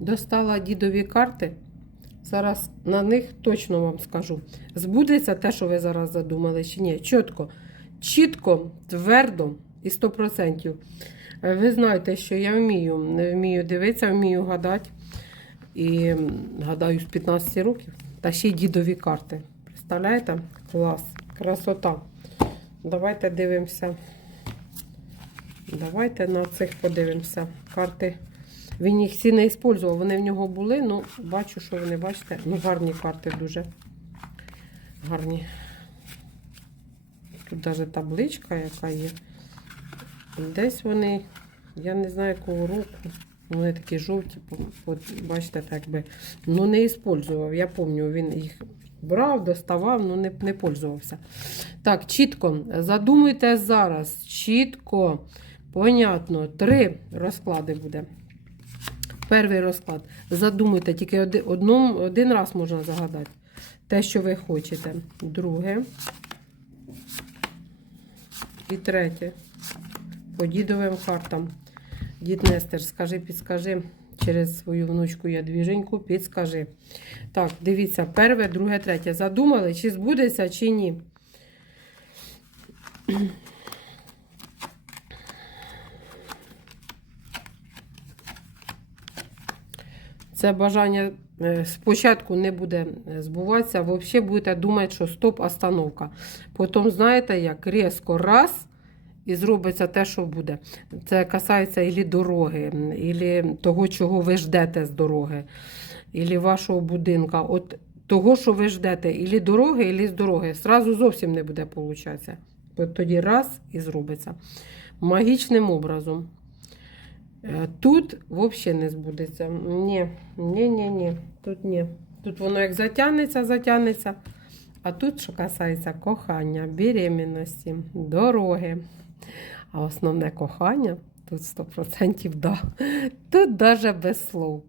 Достала дідові карти. Зараз на них точно вам скажу. Збудеться те, що ви зараз задумали, чи ні. Чітко, чітко, твердо і 100%. Е, Ви знаєте, що я вмію, не вмію дивитися, вмію гадати. І гадаю з 15 років. Та ще й дідові карти. Представляєте? Клас, красота. Давайте дивимося. Давайте на цих подивимося. Карти. Він їх всі не використовував. Вони в нього були, ну бачу, що вони, бачите, ну гарні карти дуже. Гарні. Тут навіть табличка, яка є. Десь вони, я не знаю якого року. Вони такі жовті, бачите, так би. Ну, не використовував. Я пам'ятаю, він їх брав, доставав, ну не, не пользувався. Так, чітко. Задумуйте зараз. Чітко. Понятно. Три розклади буде. Перший розклад. Задумуйте, тільки одному, один раз можна загадати. Те, що ви хочете. Друге. І третє. По дідовим картам. Дід Нестер, скажи, підскажи. Через свою внучку я двіженьку, підскажи. Так, дивіться, перше, друге, третє. Задумали, чи збудеться, чи ні. Це бажання е, спочатку не буде е, збуватися, взагалі будете думати, що стоп, остановка. Потім, знаєте, як різко раз і зробиться те, що буде. Це касається ілі дороги, ілі того, чого ви ждете з дороги, ілі вашого будинка. От того, що ви ждете, ілі дороги, ілі з дороги. Сразу зовсім не буде получатися. От тоді раз і зробиться. Магічним образом. Е, Тут взагалі не збудеться. Ні, ні, ні, ні. Тут ні. Тут воно як затягнеться, затягнеться. А тут, що касається кохання, беременності, дороги. А основне кохання тут 100% да. Тут навіть без слов.